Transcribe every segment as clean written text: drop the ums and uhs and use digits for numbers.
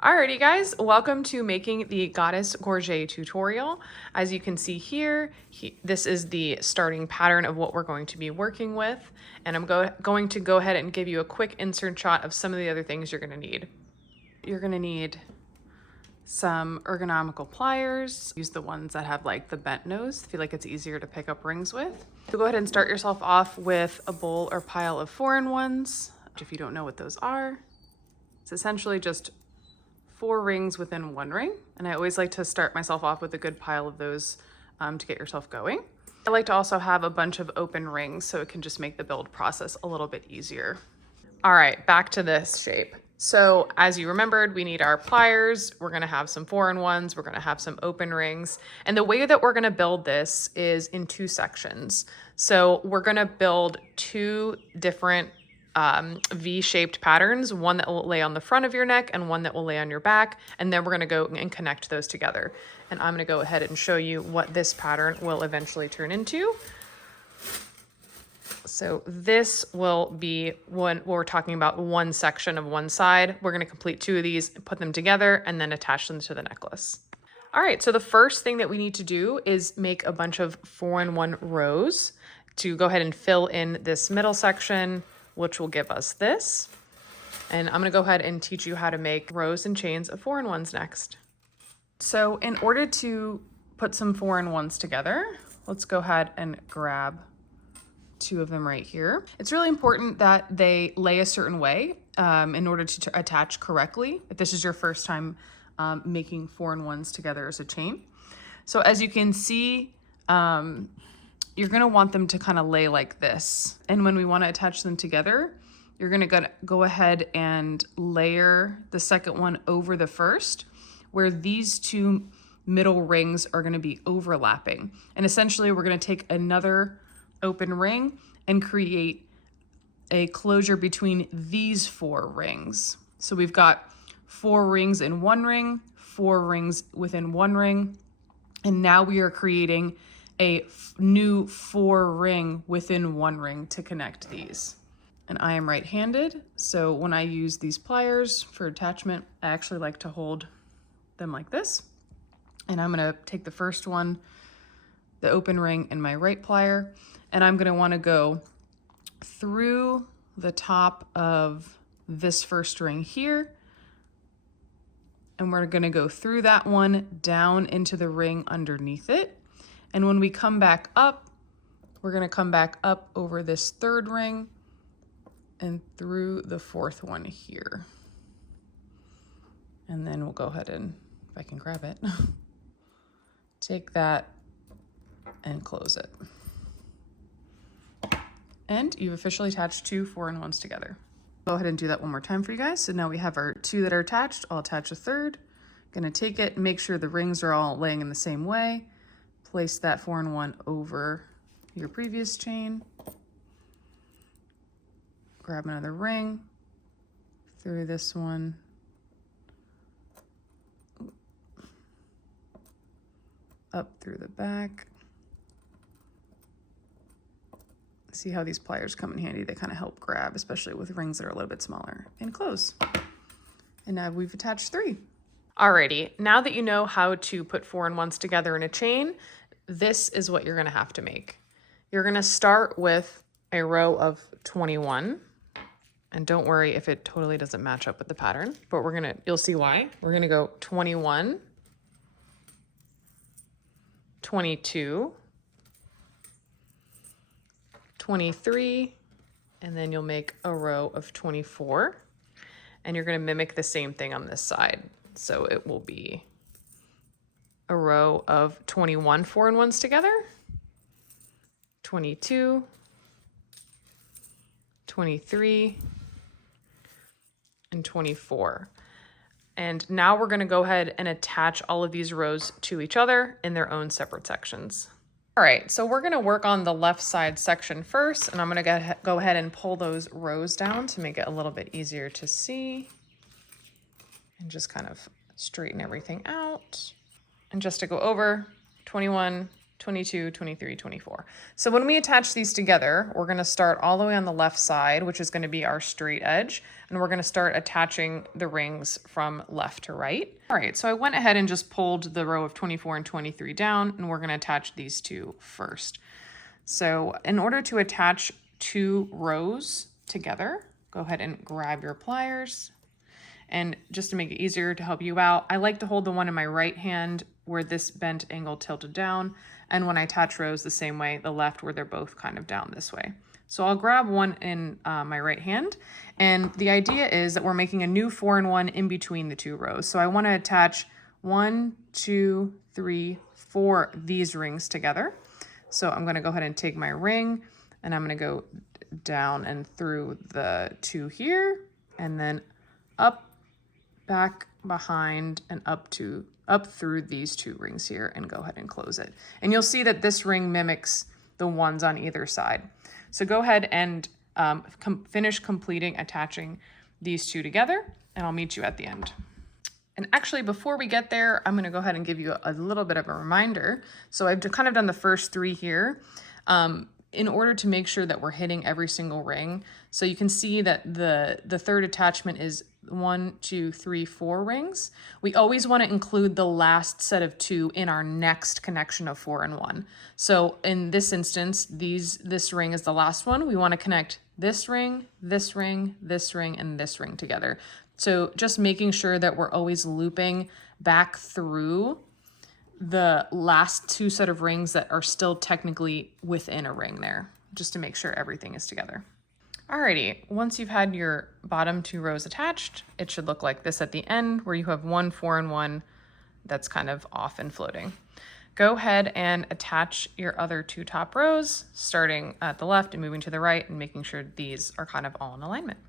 Alrighty guys, welcome to making the Goddess Gorget tutorial. As you can see here, this is the starting pattern of what we're going to be working with. And I'm going to go ahead and give you a quick insert shot of some of the other things you're going to need. You're going to need some ergonomical pliers. Use the ones that have like the bent nose. I feel like it's easier to pick up rings with. So go ahead and start yourself off with a bowl or pile of 4-in-1s. If you don't know what those are, it's essentially just 4 rings within 1 ring. And I always like to start myself off with a good pile of those to get yourself going. I like to also have a bunch of open rings so it can just make the build process a little bit easier. All right, back to this shape. So as you remembered, we need our pliers. We're gonna have some 4-in-1s. We're gonna have some open rings. And the way that we're gonna build this is in 2 sections. So we're gonna build 2 different V-shaped patterns, one that will lay on the front of your neck and one that will lay on your back. And then we're going to go and connect those together. And I'm going to go ahead and show you what this pattern will eventually turn into. So this will be when we're talking about one section of one side. We're going to complete 2 of these, put them together, and then attach them to the necklace. All right, so the first thing that we need to do is make a bunch of 4-in-1 rows to go ahead and fill in this middle section, which will give us this. And I'm gonna go ahead and teach you how to make rows and chains of 4-in-1s next. So in order to put some 4-in-1s together, let's go ahead and grab 2 of them right here. It's really important that they lay a certain way in order to attach correctly, if this is your first time making 4-in-1s together as a chain. So as you can see, you're gonna want them to kind of lay like this. And when we wanna attach them together, you're gonna go ahead and layer the second one over the first, where these 2 middle rings are gonna be overlapping. And essentially we're gonna take another open ring and create a closure between these 4 rings. So we've got 4 rings in 1 ring, 4 rings within 1 ring, and now we are creating a new 4 ring within 1 ring to connect these. And I am right-handed, so when I use these pliers for attachment, I actually like to hold them like this. And I'm gonna take the first one, the open ring, in my right plier, and I'm gonna wanna go through the top of this first ring here, and we're gonna go through that one down into the ring underneath it. And when we come back up, we're gonna come back up over this 3rd ring and through the 4th one here. And then we'll go ahead and, if I can grab it, take that and close it. And you've officially attached 2 4-in-1s together. Go ahead and do that one more time for you guys. So now we have our 2 that are attached. I'll attach a 3rd. Gonna take it, make sure the rings are all laying in the same way. Place that 4-in-1 over your previous chain. Grab another ring through this one. Up through the back. See how these pliers come in handy? They kind of help grab, especially with rings that are a little bit smaller, and close. And now we've attached 3. Alrighty, now that you know how to put 4-in-1s together in a chain, this is what you're gonna have to make. You're gonna start with a row of 21, and don't worry if it totally doesn't match up with the pattern, but you'll see why. We're gonna go 21, 22, 23, and then you'll make a row of 24, and you're gonna mimic the same thing on this side. So it will be a row of 21 4-in-1s together, 22, 23, and 24. And now we're gonna go ahead and attach all of these rows to each other in their own separate sections. All right, so we're gonna work on the left side section first, and I'm gonna go ahead and pull those rows down to make it a little bit easier to see. And just kind of straighten everything out. And just to go over, 21, 22, 23, 24. So when we attach these together, we're going to start all the way on the left side, which is going to be our straight edge, and we're going to start attaching the rings from left to right. All right, so I went ahead and just pulled the row of 24 and 23 down, and we're going to attach these two first. So in order to attach two rows together, go ahead and grab your pliers. And just to make it easier to help you out, I like to hold the one in my right hand where this bent angle tilted down, and when I attach rows the same way, the left where they're both kind of down this way. So I'll grab one in my right hand, and the idea is that we're making a new 4-in-1 in between the two rows. So I want to attach 1, 2, 3, 4 these rings together. So I'm going to go ahead and take my ring, and I'm going to go down and through the two here, and then up, back, behind, and up through these two rings here, and go ahead and close it. And you'll see that this ring mimics the ones on either side. So go ahead and finish completing attaching these two together, and I'll meet you at the end. And actually, before we get there, I'm going to go ahead and give you a little bit of a reminder. So I've kind of done the first three here in order to make sure that we're hitting every single ring. So you can see that the third attachment is 1, 2, 3, 4 rings. We always want to include the last set of 2 in our next connection of 4-in-1. So in this instance, this ring is the last one. We want to connect this ring, this ring, this ring, and this ring together. So just making sure that we're always looping back through the last 2 set of rings that are still technically within a ring there, just to make sure everything is together. Alrighty, once you've had your bottom 2 rows attached, it should look like this at the end, where you have one 4-in-1 that's kind of off and floating. Go ahead and attach your other 2 top rows, starting at the left and moving to the right, and making sure these are kind of all in alignment.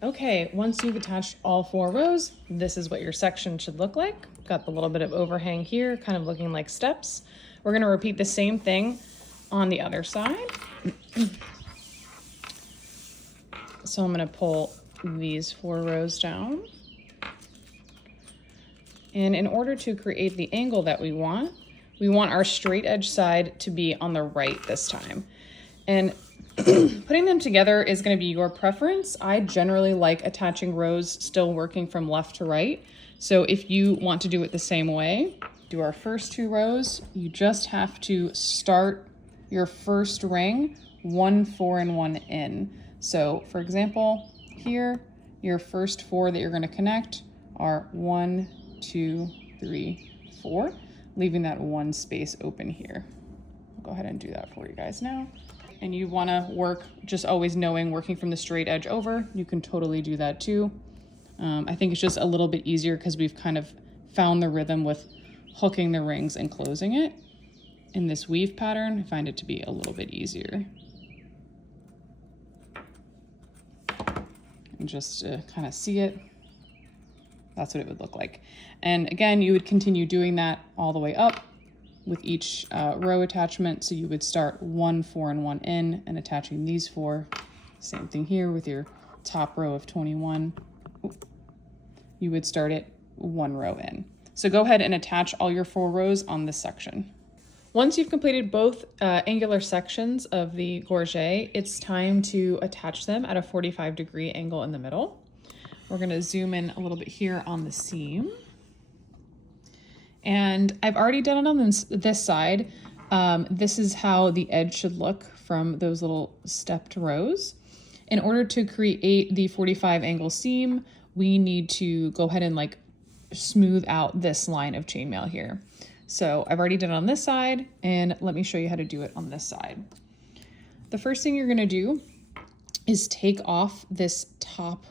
Okay, once you've attached all 4 rows, this is what your section should look like. Got the little bit of overhang here, kind of looking like steps. We're going to repeat the same thing on the other side. So I'm going to pull these 4 rows down. And in order to create the angle that we want our straight edge side to be on the right this time. And putting them together is going to be your preference. I generally like attaching rows still working from left to right. So if you want to do it the same way, do our first 2 rows, you just have to start your first ring 1 4-in-1 in. So for example, here, your first 4 that you're going to connect are 1, 2, 3, 4, leaving that 1 space open here. I'll go ahead and do that for you guys now. And you want to work just always knowing working from the straight edge over, you can totally do that too. I think it's just a little bit easier because we've kind of found the rhythm with hooking the rings and closing it. In this weave pattern, I find it to be a little bit easier. And just to kind of see it, that's what it would look like. And again, you would continue doing that all the way up with each row attachment. So you would start 1 4-in-1 in and attaching these 4. Same thing here with your top row of 21. You would start it 1 row in. So go ahead and attach all your 4 rows on this section. Once you've completed both angular sections of the gorget, it's time to attach them at a 45-degree angle in the middle. We're going to zoom in a little bit here on the seam. And I've already done it on this side. This is how the edge should look from those little stepped rows. In order to create the 45 angle seam, we need to go ahead and like smooth out this line of chainmail here. So I've already done it on this side, and let me show you how to do it on this side. The first thing you're going to do is take off this top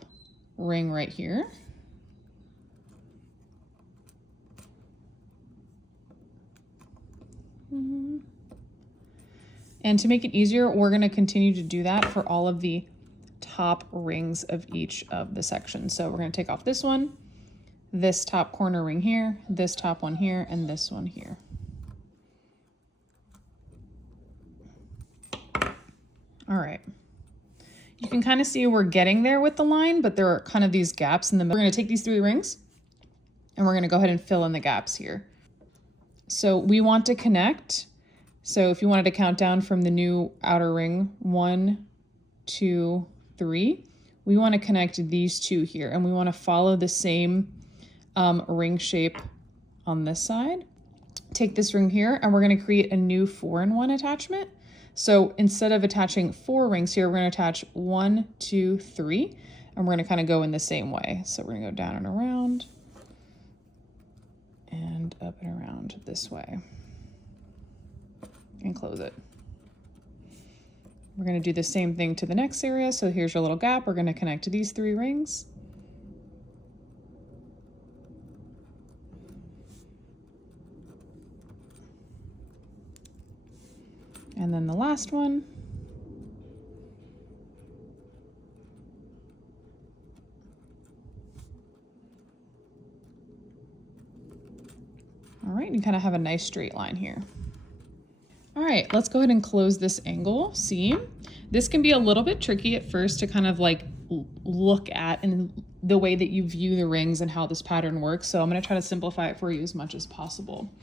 ring right here. And to make it easier, we're going to continue to do that for all of the top rings of each of the sections. So we're going to take off this one, this top corner ring here, this top one here, and this one here. All right. You can kind of see we're getting there with the line, but there are kind of these gaps in the middle. We're going to take these 3 rings and we're going to go ahead and fill in the gaps here. So we want to connect So if you wanted to count down from the new outer ring, 1, 2, 3, we want to connect these two here, and we want to follow the same ring shape on this side. Take this ring here, and we're going to create a new 4-in-1 attachment. So instead of attaching 4 rings here, we're going to attach 1, 2, 3, and we're going to kind of go in the same way. So we're going to go down and around, and up and around this way, and close it. We're going to do the same thing to the next area. So here's your little gap. We're going to connect to these 3 rings. And then the last one. All right, you kind of have a nice straight line here. All right, let's go ahead and close this angle seam. This can be a little bit tricky at first to kind of like look at and the way that you view the rings and how this pattern works. So I'm going to try to simplify it for you as much as possible.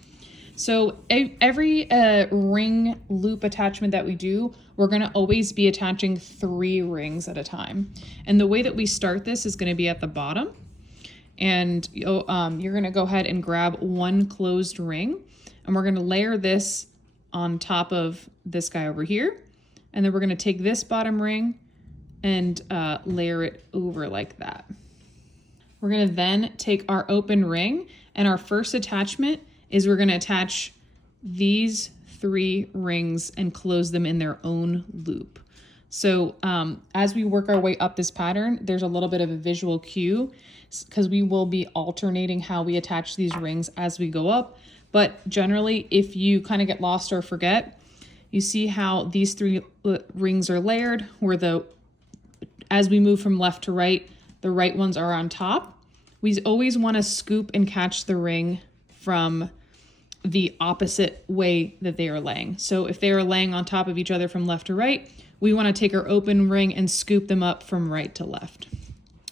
So every ring loop attachment that we do, we're going to always be attaching 3 rings at a time. And the way that we start this is going to be at the bottom. And you're going to go ahead and grab 1 closed ring, and we're going to layer this on top of this guy over here. And then we're going to take this bottom ring and layer it over like that. We're going to then take our open ring, and our first attachment is we're going to attach these 3 rings and close them in their own loop. So as we work our way up this pattern, there's a little bit of a visual cue because we will be alternating how we attach these rings as we go up. But generally, if you kind of get lost or forget, you see how these 3 rings are layered, where as we move from left to right, the right ones are on top. We always want to scoop and catch the ring from the opposite way that they are laying. So if they are laying on top of each other from left to right, we want to take our open ring and scoop them up from right to left.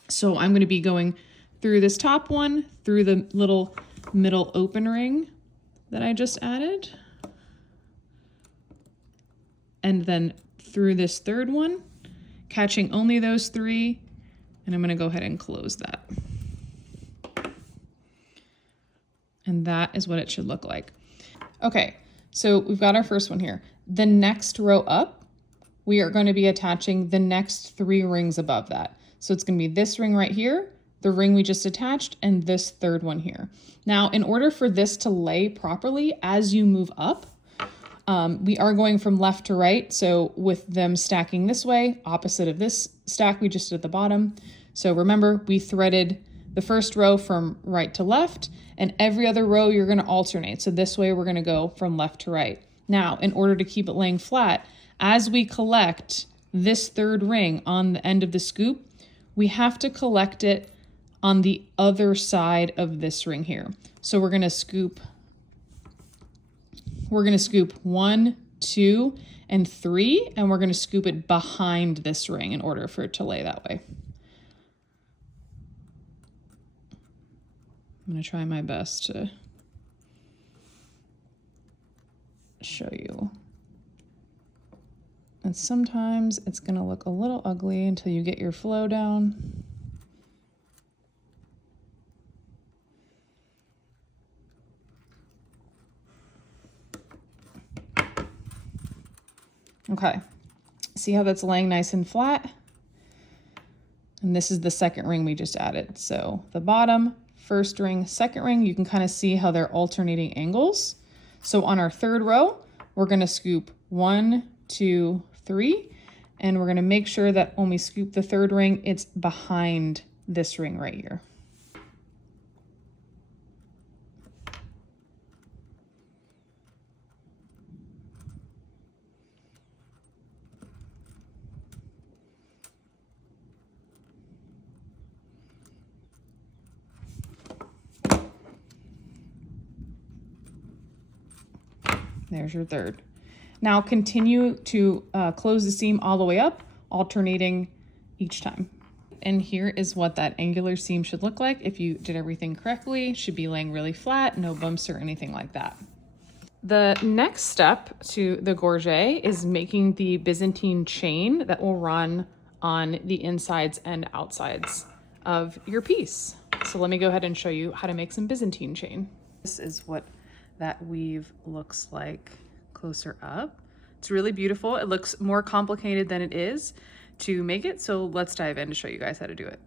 So I'm going to be going through this top one, through the little middle open ring that I just added, and then through this third one, catching only those 3, and I'm going to go ahead and close that. And that is what it should look like. Okay, so we've got our first one here. The next row up, we are going to be attaching the next 3 rings above that. So it's going to be this ring right here, the ring we just attached, and this third one here. Now, in order for this to lay properly as you move up, we are going from left to right. So with them stacking this way, opposite of this stack we just did at the bottom. So remember, we threaded the first row from right to left, and every other row you're going to alternate. So this way we're going to go from left to right. Now, in order to keep it laying flat, as we collect this third ring on the end of the scoop, we have to collect it on the other side of this ring here. So we're going to scoop 1, 2, and 3, and we're going to scoop it behind this ring in order for it to lay that way. I'm going to try my best to show you. And sometimes it's going to look a little ugly until you get your flow down. Okay, see how that's laying nice and flat? And this is the second ring we just added. So the bottom, first ring, second ring, you can kind of see how they're alternating angles. So on our third row, we're going to scoop 1, 2, 3, and we're going to make sure that when we scoop the third ring, it's behind this ring right here. There's your third. Now continue to close the seam all the way up, alternating each time. And here is what that angular seam should look like if you did everything correctly. It should be laying really flat, no bumps or anything like that. The next step to the gorget is making the Byzantine chain that will run on the insides and outsides of your piece. So let me go ahead and show you how to make some Byzantine chain. This is what that weave looks like closer up. It's really beautiful. It looks more complicated than it is to make it, so let's dive in to show you guys how to do it.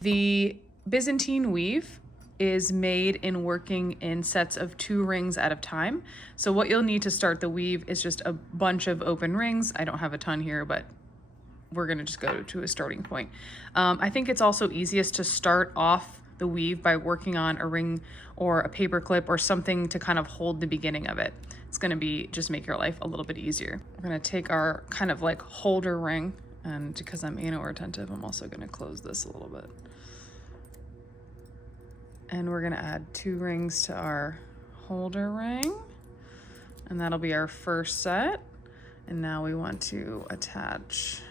The Byzantine weave is made in working in sets of 2 rings at a time. So what you'll need to start the weave is just a bunch of open rings. I don't have a ton here, but we're gonna just go to a starting point. I think it's also easiest to start off the weave by working on a ring or a paper clip or something to kind of hold the beginning of it. It's gonna be just make your life a little bit easier. We're gonna take our kind of like holder ring, and because I'm anal retentive, I'm also gonna close this a little bit. And we're gonna add 2 rings to our holder ring, and that'll be our first set. And now we want to attach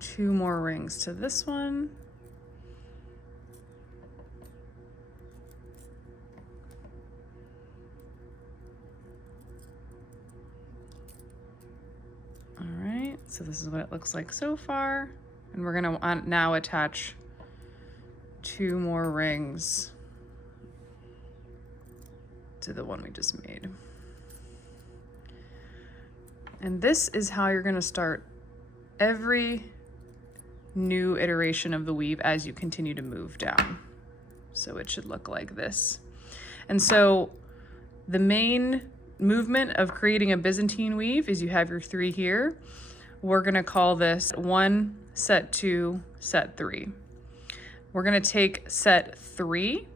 2 more rings to this one. All right, so this is what it looks like so far. And we're gonna now attach 2 more rings to the one we just made. And this is how you're gonna start every new iteration of the weave as you continue to move down. So it should look like this. And so the main movement of creating a Byzantine weave is you have your 3 here. We're gonna call this 1, set 2, set 3. We're gonna take set 3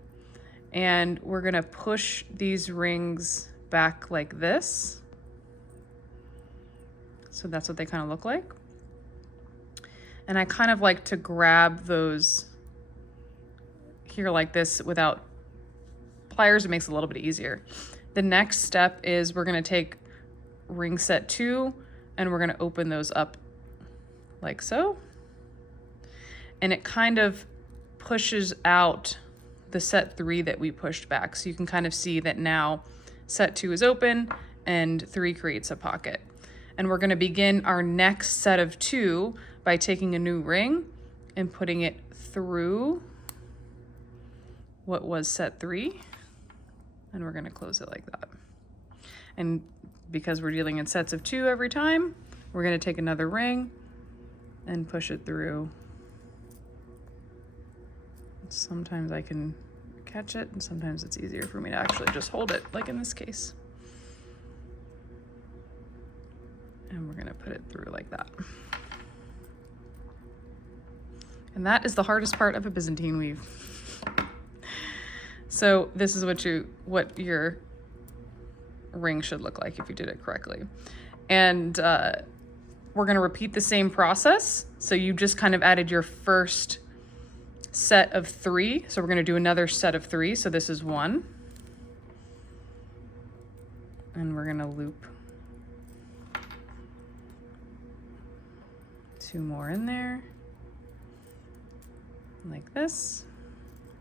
and we're gonna push these rings back like this. So that's what they kind of look like. And I kind of like to grab those here like this without pliers. It makes it a little bit easier. The next step is we're gonna take ring set 2 and we're gonna open those up like so. And it kind of pushes out the set 3 that we pushed back. So you can kind of see that now set 2 is open and 3 creates a pocket. And we're gonna begin our next set of 2 by taking a new ring and putting it through what was set 3. And we're gonna close it like that. And because we're dealing in sets of 2 every time, we're gonna take another ring and push it through. Sometimes I can catch it, and sometimes it's easier for me to actually just hold it, like in this case. And we're gonna put it through like that. And that is the hardest part of a Byzantine weave. So this is what your ring should look like if you did it correctly. And we're gonna repeat the same process. So you just kind of added your first set of 3. So we're gonna do another set of 3. So this is 1. And we're gonna loop 2 more in there, like this.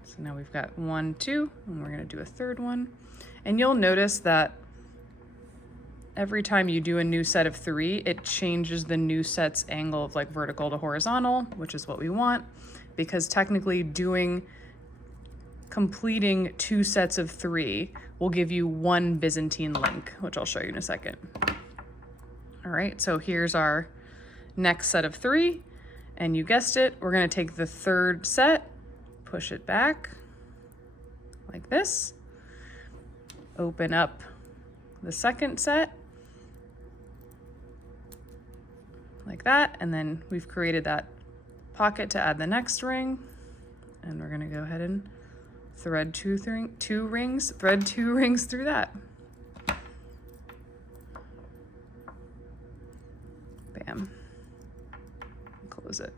So now we've got 1, 2, and we're gonna do a third one. And you'll notice that every time you do a new set of 3, it changes the new set's angle of like vertical to horizontal, which is what we want, because technically completing 2 sets of 3 will give you 1 Byzantine link, which I'll show you in a second. All right, so here's our next set of 3, and you guessed it, we're gonna take the 3rd set, push it back like this, open up the 2nd set like that, and then we've created that pocket to add the next ring, and we're gonna go ahead and thread two rings through that. Bam. Close it.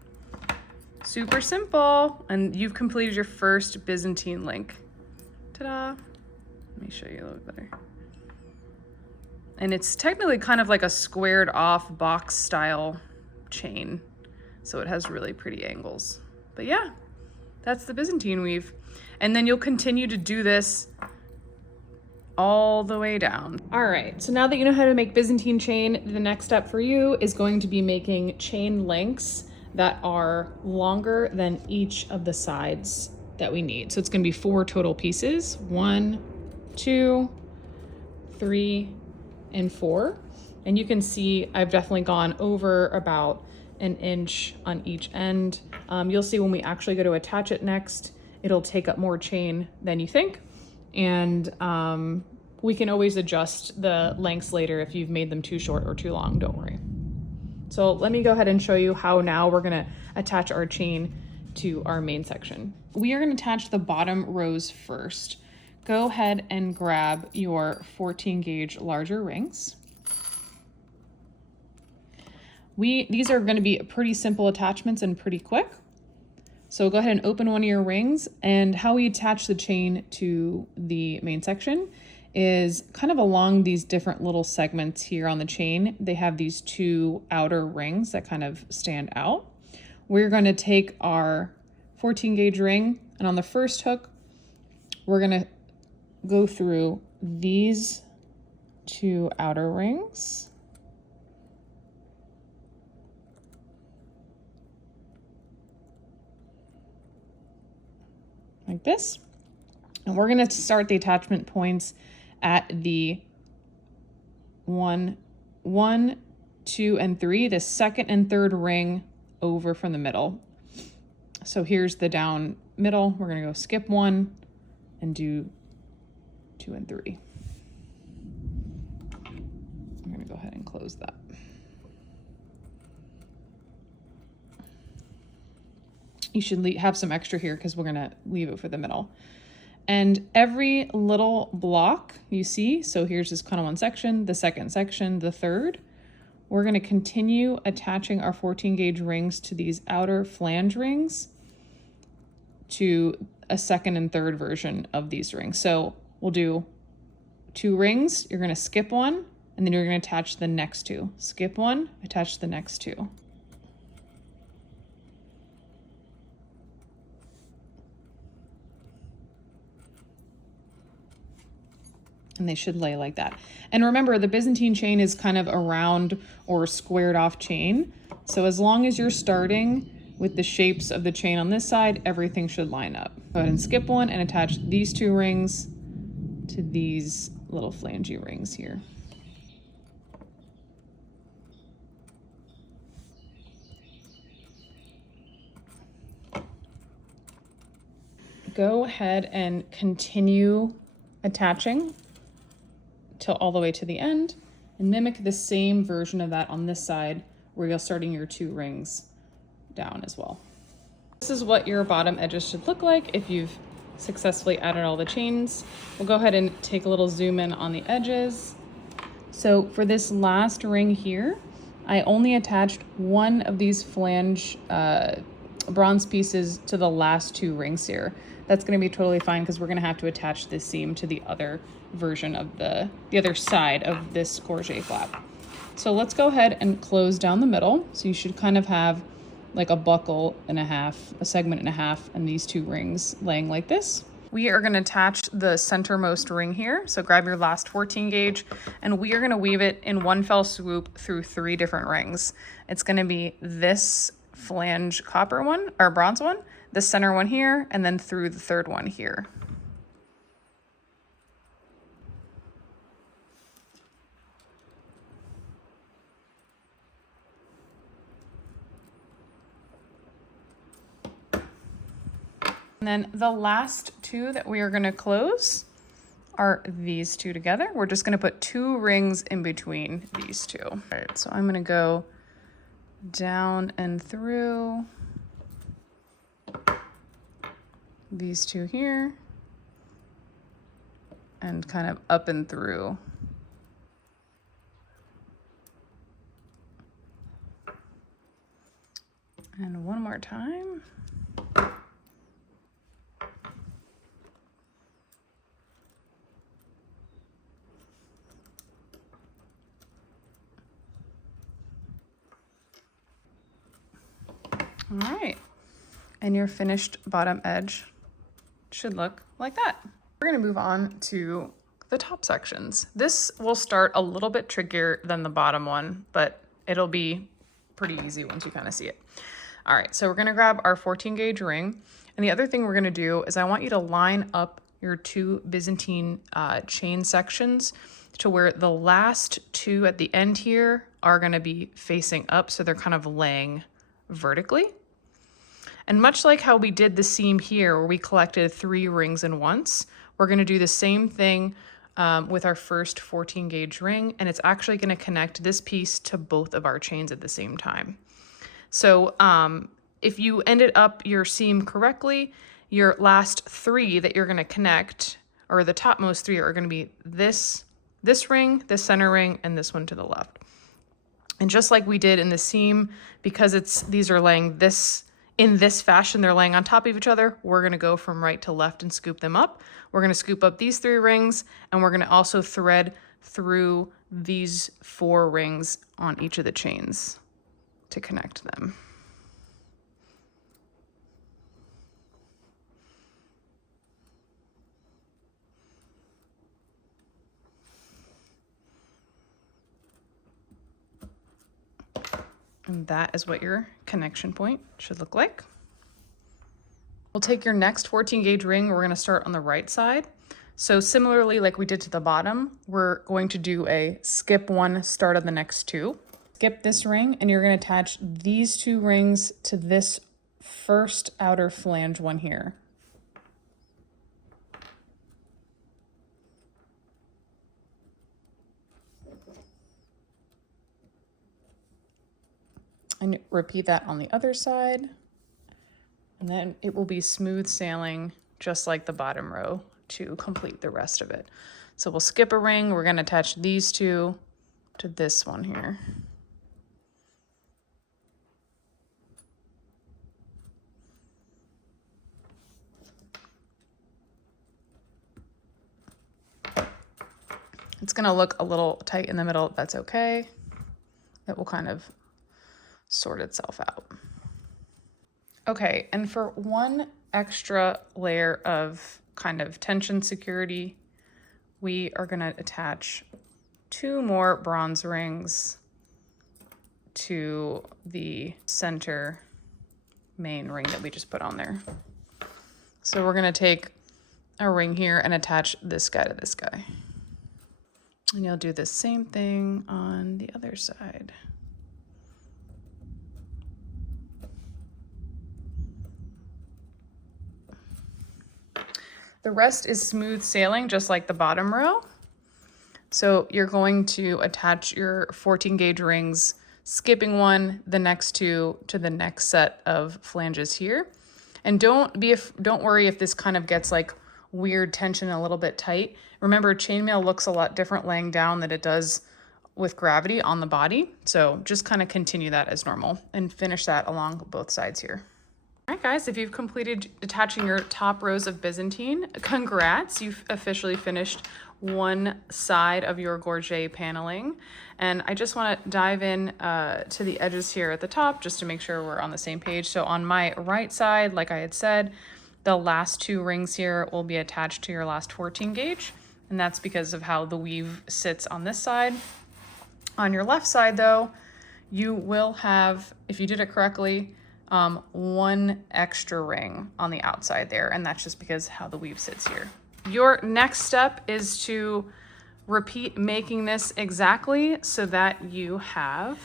Super simple, and you've completed your first Byzantine link. Ta-da! Let me show you a little bit better. And it's technically kind of like a squared off box style chain, so it has really pretty angles. But yeah, that's the Byzantine weave. And then you'll continue to do this all the way down. All right, so now that you know how to make Byzantine chain, the next step for you is going to be making chain lengths that are longer than each of the sides that we need. So it's gonna be 4 total pieces, 1, 2, 3, and 4. And you can see I've definitely gone over about an inch on each end. You'll see when we actually go to attach it next, it'll take up more chain than you think. And we can always adjust the lengths later if you've made them too short or too long, don't worry. So let me go ahead and show you how now we're gonna attach our chain to our main section. We are gonna attach the bottom rows first. Go ahead and grab your 14 gauge larger rings. These are gonna be pretty simple attachments and pretty quick. So go ahead and open one of your rings, and how we attach the chain to the main section is kind of along these different little segments here on the chain. They have these 2 outer rings that kind of stand out. We're going to take our 14 gauge ring, and on the first hook, we're going to go through these 2 outer rings. Like this. And we're going to start the attachment points at the 1, 2, and 3, the second and third ring over from the middle. So here's the down middle. We're going to go skip 1 and do 2 and 3. I'm going to go ahead and close that. You should have some extra here because we're going to leave it for the middle. And every little block you see, so here's just kind of one section, the second section, the third, we're going to continue attaching our 14 gauge rings to these outer flange rings to a second and third version of these rings. So we'll do 2 rings, you're going to skip 1, and then you're going to attach the next 2. Skip 1, attach the next 2. And they should lay like that. And remember, the Byzantine chain is kind of a round or squared off chain. So as long as you're starting with the shapes of the chain on this side, everything should line up. Go ahead and skip 1 and attach these 2 rings to these little flangey rings here. Go ahead and continue attaching till all the way to the end, and mimic the same version of that on this side where you're starting your 2 rings down as well. This is what your bottom edges should look like if you've successfully added all the chains. We'll go ahead and take a little zoom in on the edges. So for this last ring here, I only attached one of these flange bronze pieces to the last 2 rings here. That's going to be totally fine because we're going to have to attach this seam to the other version of the other side of this Gorget flap. So let's go ahead and close down the middle. So you should kind of have like a buckle and a half, a segment and a half, and these 2 rings laying like this. We are going to attach the centermost ring here. So grab your last 14 gauge, and we are going to weave it in one fell swoop through 3 different rings. It's going to be this flange copper one, or bronze one, the center one here, and then through the third one here. And then the last 2 that we are going to close are these 2 together. We're just going to put 2 rings in between these 2. All right, so I'm going to go down and through these 2 here and kind of up and through. And one more time. All right, and your finished bottom edge should look like that. We're gonna move on to the top sections. This will start a little bit trickier than the bottom one, but it'll be pretty easy once you kind of see it. All right, so we're gonna grab our 14 gauge ring. And the other thing we're gonna do is I want you to line up your two Byzantine chain sections to where the last two at the end here are gonna be facing up, so they're kind of laying vertically. And much like how we did the seam here where we collected 3 rings in once, we're gonna do the same thing with our first 14 gauge ring, and it's actually gonna connect this piece to both of our chains at the same time. So if you ended up your seam correctly, your last 3 that you're gonna connect, or the topmost 3, are gonna be this ring, this center ring, and this one to the left. And just like we did in the seam, because these are laying in this fashion, they're laying on top of each other, we're gonna go from right to left and scoop them up. We're gonna scoop up these 3 rings, and we're gonna also thread through these 4 rings on each of the chains to connect them. And that is what your connection point should look like. We'll take your next 14 gauge ring. We're gonna start on the right side. So similarly, like we did to the bottom, we're going to do a skip 1, start on the next 2. Skip this ring, and you're gonna attach these 2 rings to this first outer flange one here. And repeat that on the other side. And then it will be smooth sailing just like the bottom row to complete the rest of it. So we'll skip a ring. We're going to attach these 2 to this one here. It's going to look a little tight in the middle. That's okay. It will kind of sort itself out. Okay, and for one extra layer of kind of tension security, we are going to attach 2 more bronze rings to the center main ring that we just put on there. So we're going to take a ring here and attach this guy to this guy. And you'll do the same thing on the other side. The rest is smooth sailing, just like the bottom row. So you're going to attach your 14 gauge rings, skipping 1, the next 2 to the next set of flanges here. And don't worry if this kind of gets like weird tension, a little bit tight. Remember, chainmail looks a lot different laying down than it does with gravity on the body. So just kind of continue that as normal and finish that along both sides here. All right, guys, if you've completed attaching your top rows of Byzantine, congrats, you've officially finished one side of your gorget paneling. And I just want to dive in to the edges here at the top just to make sure we're on the same page. So on my right side, like I had said, the last 2 rings here will be attached to your last 14 gauge. And that's because of how the weave sits on this side. On your left side, though, you will have, if you did it correctly, 1 extra ring on the outside there, and that's just because how the weave sits here. Your next step is to repeat making this exactly so that you have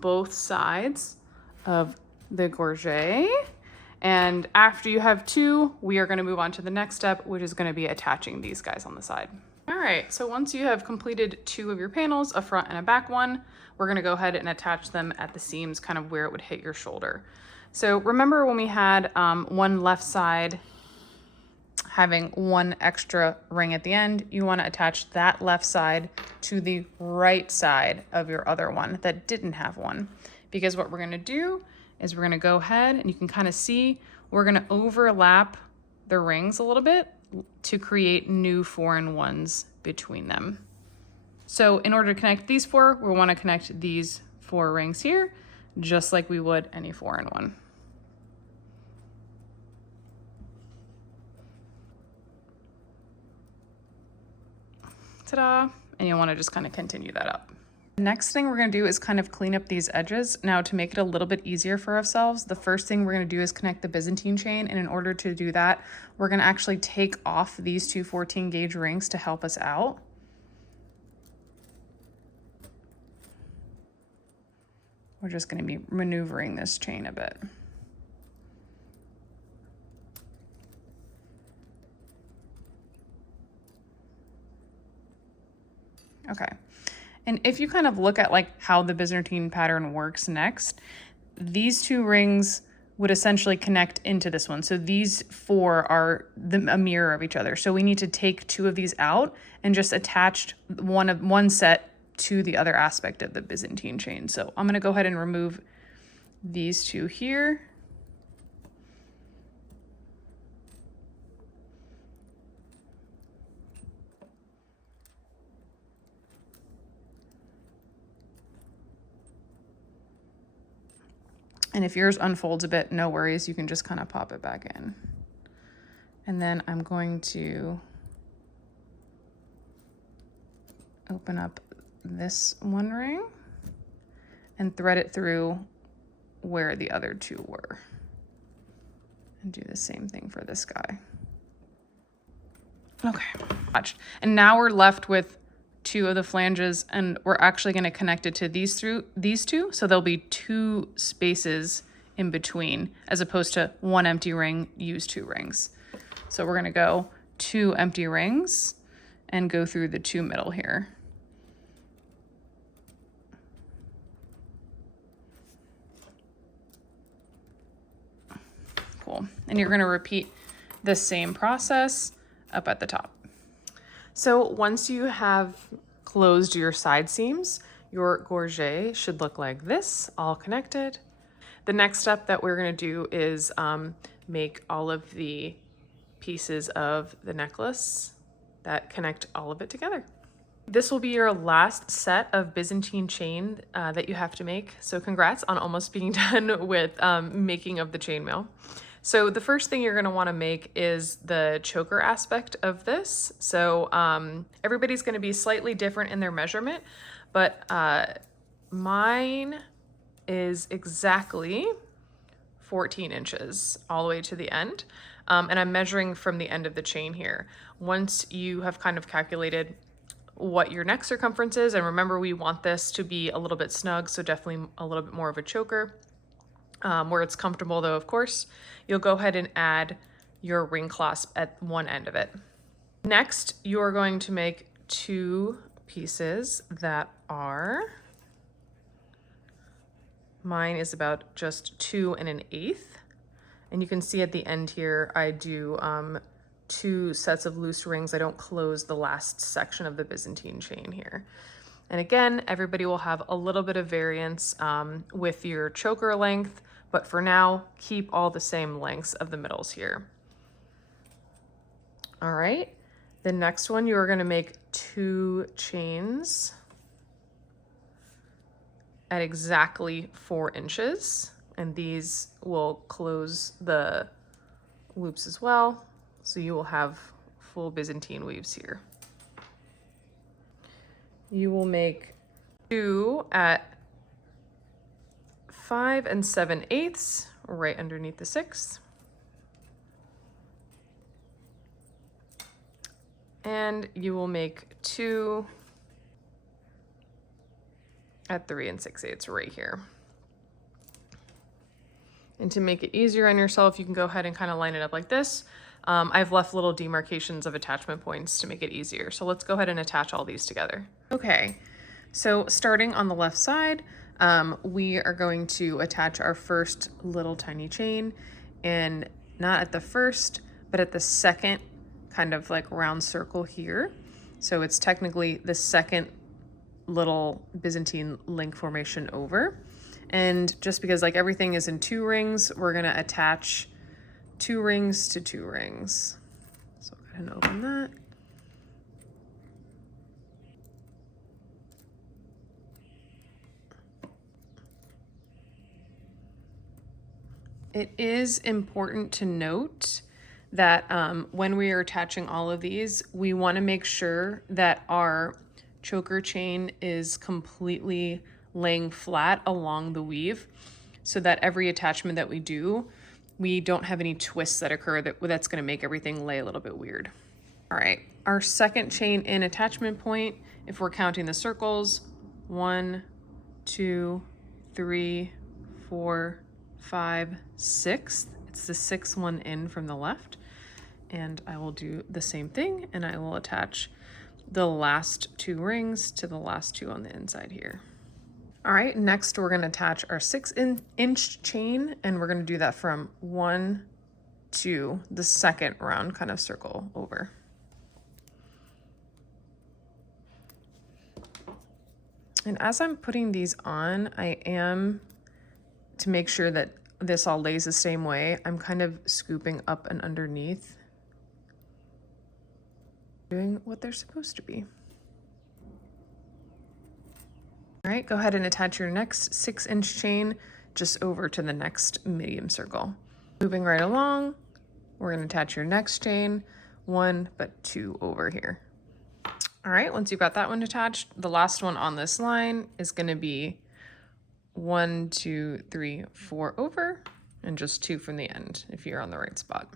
both sides of the gorget. And after you have 2, we are going to move on to the next step, which is going to be attaching these guys on the side. All right, so once you have completed 2 of your panels, a front and a back one, we're gonna go ahead and attach them at the seams, kind of where it would hit your shoulder. So remember when we had one left side having 1 extra ring at the end, you wanna attach that left side to the right side of your other one that didn't have one. Because what we're gonna do is we're gonna go ahead and you can kind of see, we're gonna overlap the rings a little bit to create new 4-in-1s between them. So in order to connect these 4, we want to connect these 4 rings here, just like we would any 4-in-1. Ta-da! And you'll want to just kind of continue that up. The next thing we're going to do is kind of clean up these edges. Now, to make it a little bit easier for ourselves, the first thing we're going to do is connect the Byzantine chain. And in order to do that, we're going to actually take off these two 14 gauge rings to help us out. We're just going to be maneuvering this chain a bit. Okay. And if you kind of look at like how the Byzantine pattern works next, these two rings would essentially connect into this one. So these four are a mirror of each other. So we need to take two of these out and just attach one set to the other aspect of the Byzantine chain. So I'm going to go ahead and remove these two here. And if yours unfolds a bit, no worries, you can just kind of pop it back in. And then I'm going to open up this one ring and thread it through where the other two were. And do the same thing for this guy. Okay, and now we're left with two of the flanges, and we're actually going to connect it to these two, so there'll be two spaces in between, as opposed to one empty ring, use two rings. So we're going to go 2 empty rings and go through the 2 middle here. Cool. And you're going to repeat the same process up at the top. So once you have closed your side seams, your gorget should look like this, all connected. The next step that we're going to do is make all of the pieces of the necklace that connect all of it together. This will be your last set of Byzantine chain that you have to make. So congrats on almost being done with making of the chainmail. So the first thing you're going to want to make is the choker aspect of this. So everybody's going to be slightly different in their measurement, but mine is exactly 14 inches all the way to the end. And I'm measuring from the end of the chain here. Once you have kind of calculated what your neck circumference is, and remember we want this to be a little bit snug, so definitely a little bit more of a choker. Where it's comfortable though, of course, you'll go ahead and add your ring clasp at one end of it. Next, you're going to make 2 pieces that are, mine is about just 2 1/8. And you can see at the end here, I do 2 sets of loose rings. I don't close the last section of the Byzantine chain here. And again, everybody will have a little bit of variance with your choker length, but for now, keep all the same lengths of the middles here. All right, the next one, you are going to make 2 chains at exactly 4 inches, and these will close the loops as well, so you will have full Byzantine weaves here. You will make 2 at 5 7/8 right underneath the 6th. And you will make 2 at 3 6/8 right here. And to make it easier on yourself, you can go ahead and kind of line it up like this. I've left little demarcations of attachment points to make it easier. So let's go ahead and attach all these together. Okay, so starting on the left side, we are going to attach our first little tiny chain, and not at the first, but at the second kind of like round circle here. So it's technically the second little Byzantine link formation over. And just because like everything is in 2 rings, we're gonna attach 2 rings to 2 rings. So go ahead and open that. It is important to note that when we are attaching all of these, we want to make sure that our choker chain is completely laying flat along the weave so that every attachment that we do, we don't have any twists that occur that's going to make everything lay a little bit weird. All right, our second chain in attachment point, if we're counting the circles, 1, 2, 3, 4, 5, 6. It's the 6th one in from the left. And I will do the same thing, and I will attach the last 2 rings to the last 2 on the inside here. All right, next we're gonna attach our 6-inch chain, and we're gonna do that from 1 to the second round kind of circle over. And as I'm putting these on, I am, to make sure that this all lays the same way, I'm kind of scooping up and underneath, doing what they're supposed to be. All right, go ahead and attach your next 6-inch chain just over to the next medium circle. Moving right along, we're gonna attach your next chain, 1 but 2 over here. All right, once you've got that one attached, the last one on this line is gonna be 1, 2, 3, 4 over, and just 2 from the end if you're on the right spot.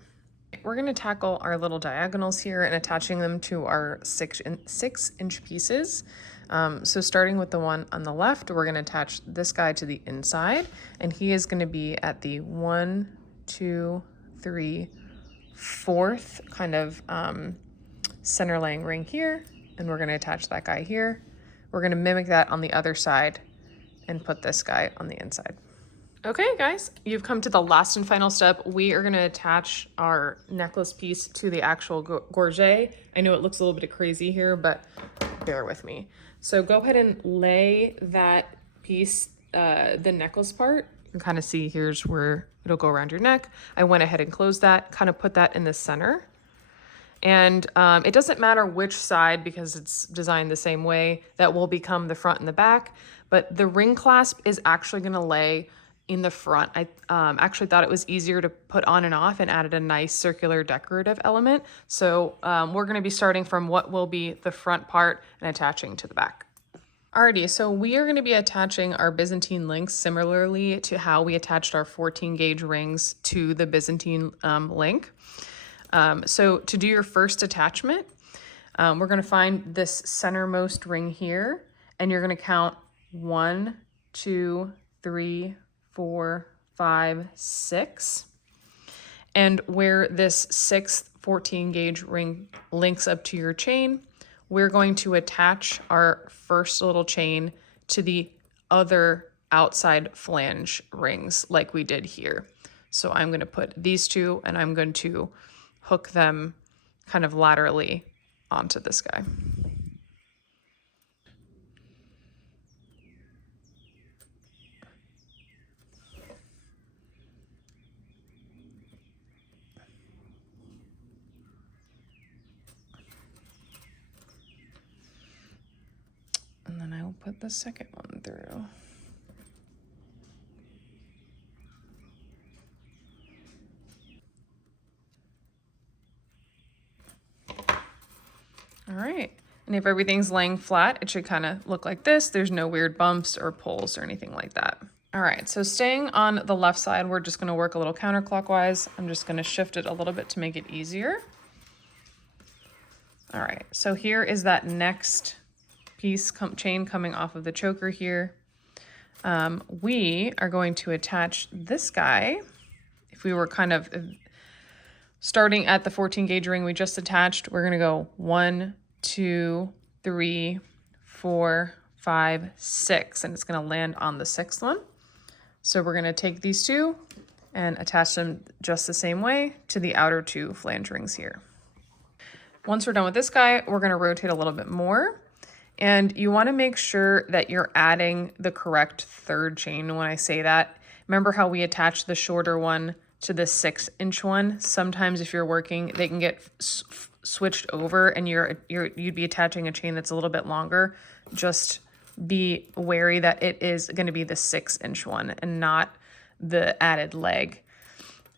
We're gonna tackle our little diagonals here and attaching them to our 6-inch pieces. So starting with the one on the left, we're gonna attach this guy to the inside, and he is gonna be at the 1, 2, 3, 4th kind of center laying ring here, and we're gonna attach that guy here. We're gonna mimic that on the other side and put this guy on the inside. Okay, guys, you've come to the last and final step. We are gonna attach our necklace piece to the actual gorget. I know it looks a little bit crazy here, but bear with me. So go ahead and lay that piece, the necklace part. You can kind of see here's where it'll go around your neck. I went ahead and closed that, kind of put that in the center. And it doesn't matter which side, because it's designed the same way, that will become the front and the back, but the ring clasp is actually gonna lay in the front. I actually thought it was easier to put on and off and added a nice circular decorative element. So we're gonna be starting from what will be the front part and attaching to the back. Alrighty, so we are gonna be attaching our Byzantine links similarly to how we attached our 14 gauge rings to the Byzantine link. So to do your first attachment, we're gonna find this centermost ring here, and you're gonna count 1, 2, 3, 4, 5, 6. And where this 6th 14 gauge ring links up to your chain, we're going to attach our first little chain to the other outside flange rings like we did here. So I'm going to put these two, and I'm going to hook them kind of laterally onto this guy. And then I will put the second one through. All right, and if everything's laying flat, it should kind of look like this. There's no weird bumps or pulls or anything like that. All right, so staying on the left side, we're just gonna work a little counterclockwise. I'm just gonna shift it a little bit to make it easier. All right, so here is that next piece chain coming off of the choker here. We are going to attach this guy. If we were kind of starting at the 14 gauge ring we just attached, we're gonna go 1, 2, 3, 4, 5, 6, and it's gonna land on the 6th one. So we're gonna take these two and attach them just the same way to the outer 2 flange rings here. Once we're done with this guy, we're gonna rotate a little bit more. And you wanna make sure that you're adding the correct 3rd chain when I say that. Remember how we attached the shorter one to the 6-inch one? Sometimes if you're working, they can get switched over and you'd be attaching a chain that's a little bit longer. Just be wary that it is gonna be the 6-inch one and not the added leg.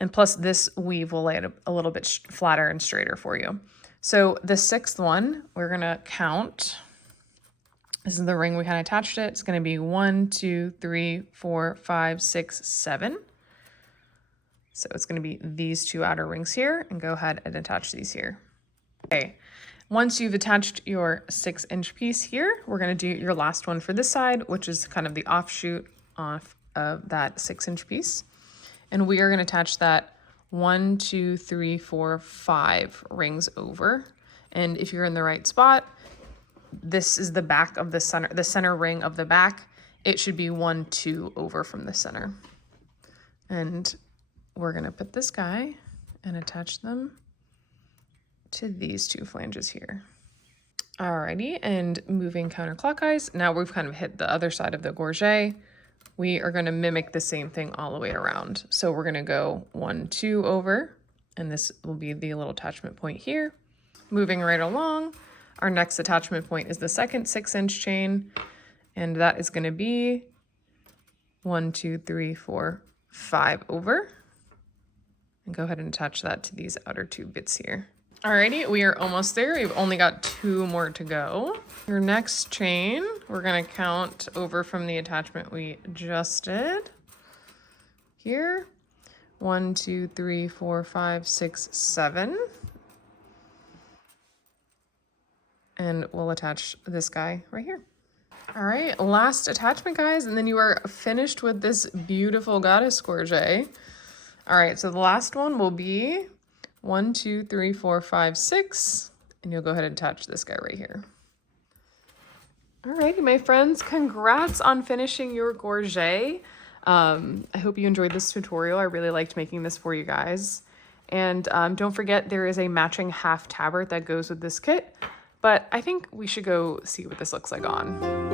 And plus this weave will lay it a little bit flatter and straighter for you. So the 6th one, we're gonna count. This is the ring we kind of attached it. It's gonna be 1, 2, 3, 4, 5, 6, 7. So it's gonna be these 2 outer rings here, and go ahead and attach these here. Okay, once you've attached your 6-inch piece here, we're gonna do your last one for this side, which is kind of the offshoot off of that 6-inch piece. And we are gonna attach that 1, 2, 3, 4, 5 rings over. And if you're in the right spot, this is the back of the center ring of the back. It should be 1, 2 over from the center. And we're gonna put this guy and attach them to these 2 flanges here. Alrighty, and moving counterclockwise, now we've kind of hit the other side of the gorget. We are gonna mimic the same thing all the way around. So we're gonna go 1, 2 over, and this will be the little attachment point here. Moving right along, our next attachment point is the second 6-inch chain, and that is gonna be 1, 2, 3, 4, 5 over. And go ahead and attach that to these outer 2 bits here. Alrighty, we are almost there. We've only got 2 more to go. Your next chain, we're gonna count over from the attachment we just did. Here, 1, 2, 3, 4, 5, 6, 7. And we'll attach this guy right here. All right, last attachment, guys, and then you are finished with this beautiful goddess gorget. All right, so the last one will be 1, 2, 3, 4, 5, 6, and you'll go ahead and attach this guy right here. All righty, my friends, congrats on finishing your gorget. I hope you enjoyed this tutorial. I really liked making this for you guys. And don't forget, there is a matching half tabard that goes with this kit, but I think we should go see what this looks like on.